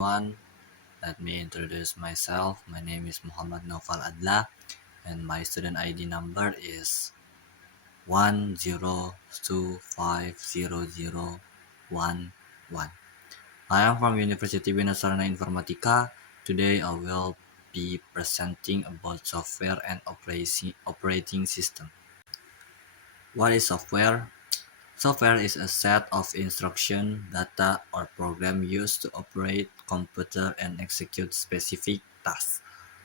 Everyone, let me introduce myself. My name is Muhammad Naufal Adla, and my student ID number is 1025001. I am from University Bina Sarana Informatika. Today I will be presenting about software and operating system. What is software? Software is a set of instruction, data, or program used to operate computer and execute specific tasks.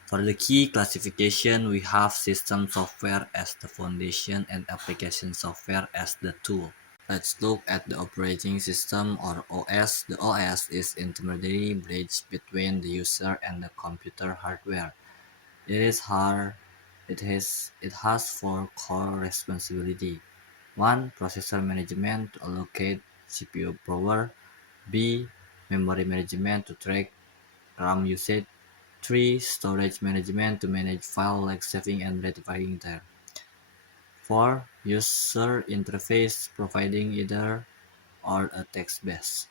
For the key classification, we have system software as the foundation and application software as the tool. Let's look at the operating system or OS. The OS is intermediary bridge between the user and the computer hardware. It is hard. It has four core responsibility. 1. Processor management to allocate CPU power. B. Memory management to track RAM usage. 3. Storage management to manage file like saving and rectifying there. 4. User interface providing either or a text-based.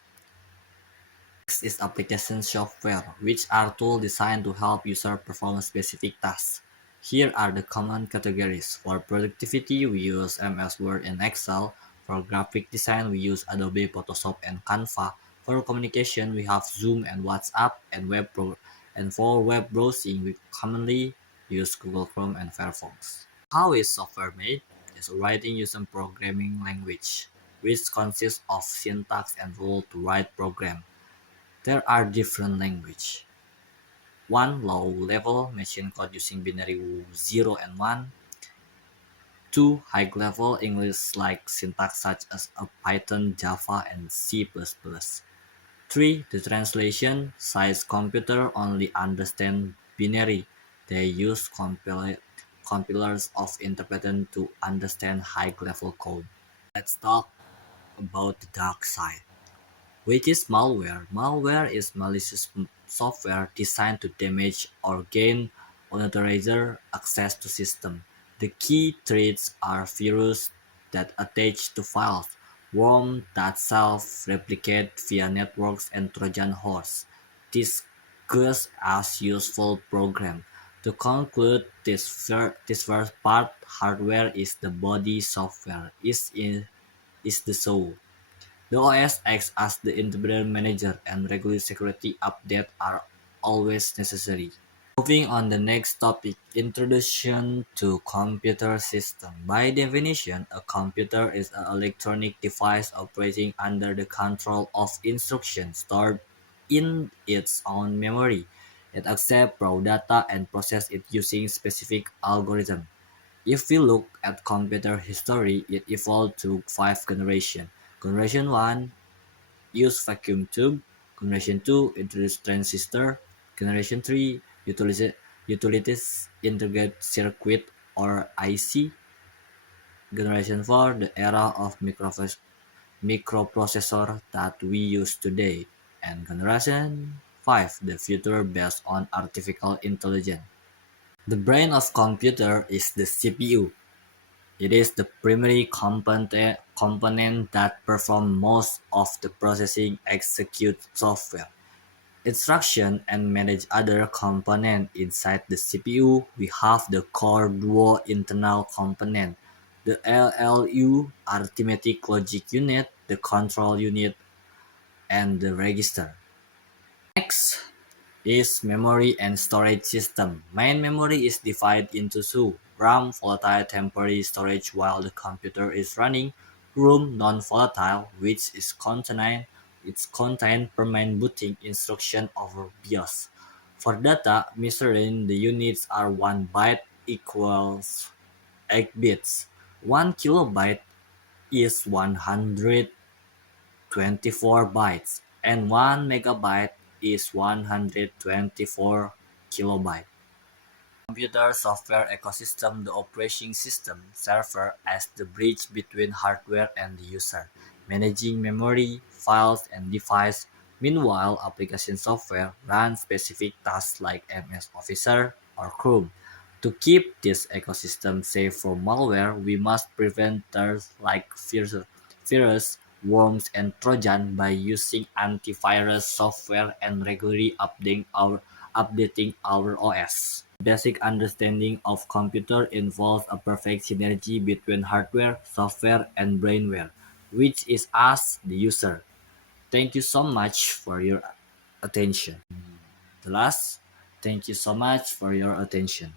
Next is application software, which are tools designed to help users perform specific tasks. Here are the common categories. For productivity, we use MS Word and Excel. For graphic design, we use Adobe Photoshop and Canva. For communication, we have Zoom and WhatsApp and for web browsing, we commonly use Google Chrome and Firefox. How is software made? It's writing using programming language, which consists of syntax and rule to write program. There are different language. One, low-level machine code using binary 0 and 1. Two, high-level English-like syntax such as a Python, Java, and C++. Three, the translation size computer only understand binary. They use compilers of interpretation to understand high-level code. Let's talk about the dark side. Which is malware. Malware is malicious software designed to damage or gain unauthorized access to system. The key threats are virus that attach to files, worms that self-replicate via networks, and Trojan horse. Discussed as useful program. To conclude this first part, hardware is the body, software is the soul. The OS acts as the interpreter manager and regular security updates are always necessary. Moving on the next topic, introduction to computer system. By definition, a computer is an electronic device operating under the control of instructions stored in its own memory. It accepts raw data and processes it using specific algorithm. If we look at computer history, it evolved through five generations. Generation 1 used vacuum tube. Generation 2 introduced transistor. Generation 3 utilities integrated circuit or IC. Generation 4 the era of microprocessor that we use today. And Generation 5 the future based on artificial intelligence. The brain of computer is the CPU. It is the primary component that performs most of the processing, execute software, instruction, and manage other components. Inside the CPU, we have the core duo internal component, the ALU, arithmetic logic unit, the control unit, and the register. Next is memory and storage system. Main memory is divided into two: RAM, volatile temporary storage while the computer is running; ROM, non-volatile, which is contain permanent booting instruction over BIOS. For data measuring, the units are 1 byte equals 8 bits. 1 kilobyte is 124 bytes, and 1 megabyte is 124 kilobytes. Computer software ecosystem. The operating system serves as the bridge between hardware and the user, managing memory, files, and devices. Meanwhile, application software runs specific tasks like MS Office or Chrome. To keep this ecosystem safe from malware, we must prevent threats like virus, worms, and Trojan by using antivirus software and regularly updating our OS. Basic understanding of computer involves a perfect synergy between hardware, software, and brainware, which is us, the user. Thank you so much for your attention. The last, thank you so much for your attention.